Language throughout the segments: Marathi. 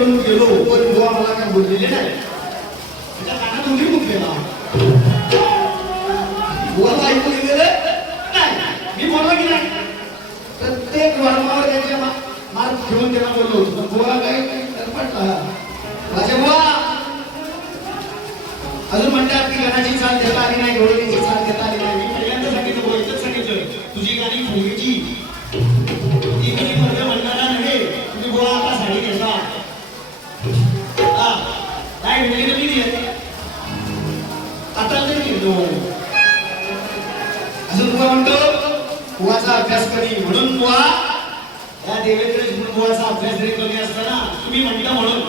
करून गेलो पण बुवा मला काय बोललेले नाही. त्याच्या कानात उडी मुकलेला बुवाला ऐकून गेलं नाही. मी बोललो की नाही प्रत्येक वर्मावर त्याच्या मार्ग ठेवून त्यांना बोललो होतो. पण बुवा काय पटला माझ्या बुवा अजून म्हणतात की गाण्याची चाल घेता आली नाही, ढोलकीची चाल घेता आली नाही. मी पहिल्यांदा सांगितलं बुवा इथंच सांगितलं तुझी गाणी फुलगीची ती गाणी फक्त म्हणणारा नव्हे. तुम्ही बुवा आता साडी घेसा काय भेटली तर मी आता तरी घेतो. अजून बुवा म्हणतो बुवाचा अभ्यास करी म्हणून बुवा या देवेंद्र बुवाचा अभ्यास जरी कमी असताना तुम्ही म्हणता म्हणून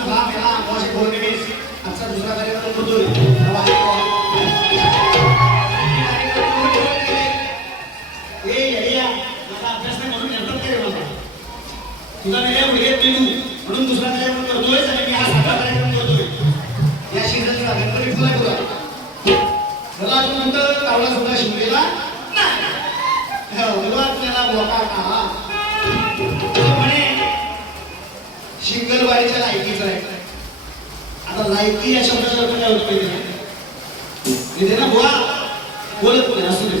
हा मेला अमावास्या पौर्णिमेस आजचा दुसरा कार्यक्रम होतोय. अभ्यास नाही म्हणून नेमकं काय मला तुला नाही मुलगे म्हणून दुसरा कार्यक्रम करतोय आणि मी हा साधा कार्यक्रम करतोय. या शिक्षणाचा गणपती फुला तुला मला अजून नंतर कावला सुद्धा शिकलेला नाही. त्याला बोका का म्हणे शिंगलवाडीच्या लायकीचं आहे. आता लायकी या शब्दाचा अर्थ काय होतो माहिती ना बुवा बोलत नाही असू दे.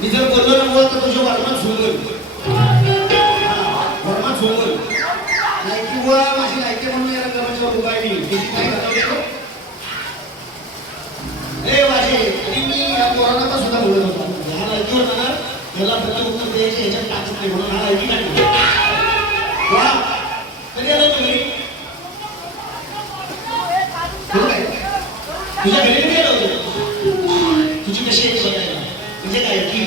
मी जर बोललो ना बुवा तर तुझ्या वर्मात झोंगल वर्मात झोंगल लायकी बुवा माझी लायकी म्हणून या रंगाच्या उपाय नाही काय करतो रे वाजे. आणि मी या पोरांना सुद्धा बोलत होतो ह्या लायकीवर जाणार त्याला प्रति उत्तर द्यायचे ह्याच्यात टाकत नाही म्हणून हा लायकी टाकली वा कधी आलो तुम्ही तुझ्या घरी कधी आलो होतो तुझी कशी आहे बघायला म्हणजे काय की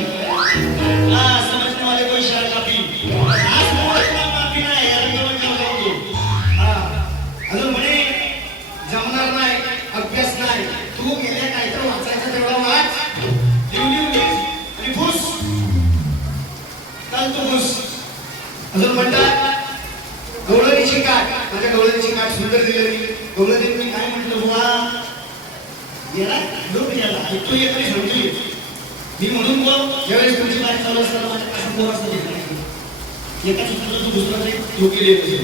समजणे वाले कोई शहर काफी माफी नाही अजून म्हणे जमणार नाही अभ्यास नाही तू गेल्या काय तर वाचायचा तेवढा वाच लिहून आणि फुस काल तू फुस. अजून म्हणतात गवळणीची काठ माझ्या गवळणीची काठ सुंदर दिलेली गवळणी मी काय म्हटलं बुवा याला लोक याला ऐकतो येत नाही समजू येत मी म्हणून बुवा ज्यावेळेस तुमची गाडी चालू असताना माझ्या कसं बुवा असतं एका चित्राला तू दुसरा काही डोके लिहित असेल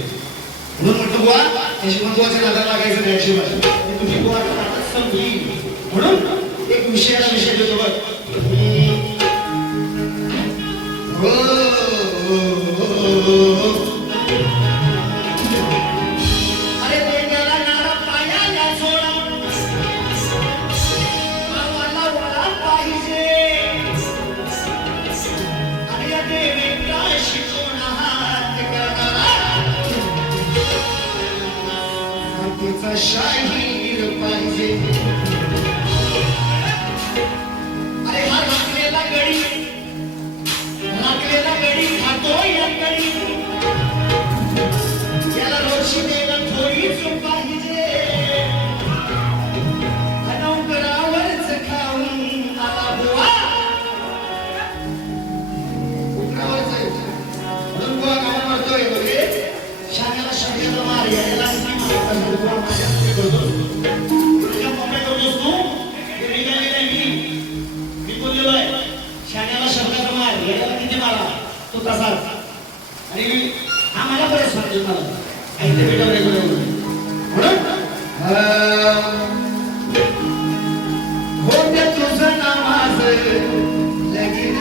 म्हणून म्हटलं बुवा त्याची महत्वाच्या नादाला लागायचं नाही अशी भाषा तुम्ही बुवा समजली म्हणून एक विषयाला विषय देतो बघ. शाहीर पाहिजे अरे हा राखलेला गडी खातो या गडी याला रोशी द्यायला थोडीच पाहिजे. अनौकरावरच खाऊन आला बुवा उकरावरच म्हणून बुवा काय म्हणतोय बघे शाण्याला शब्दाला मार यायला शाण्याला शब्दाचा मार याला किती मारा तो तसाच आणि हा मला बरेच सांगतो मला ऐकते बेटा होते तुझं नामाज लगीन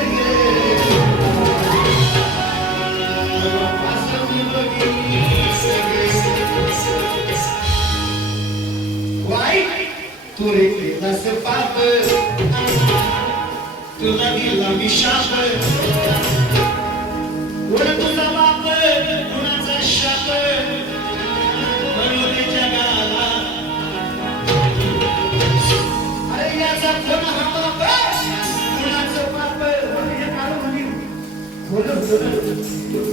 तुरे केलास पाप तुला दिला मी शाप कोण तुझा बाप कुणाचा शाप बनवले जगाला अरे याचा कोण हा बाप कुणाचं बाप म्हणजे काढून म्हणजे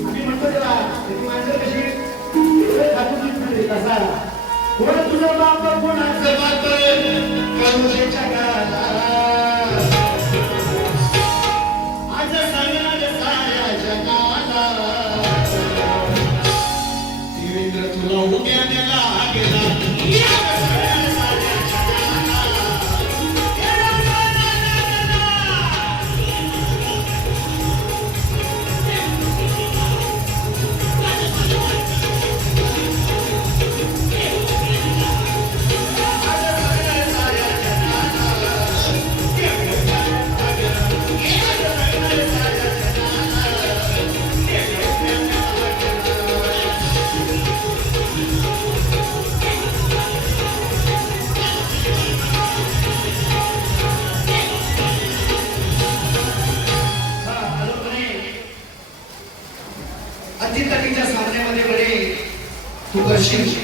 आम्ही म्हणतो तेव्हा त्याची माणसं कशी कसा कोण तुझा बाप कोणाचं बाप बनवले जगाला आज सांगणार साऱ्या जगाला देवेंद्र तुला उद्या नेला गेला करशील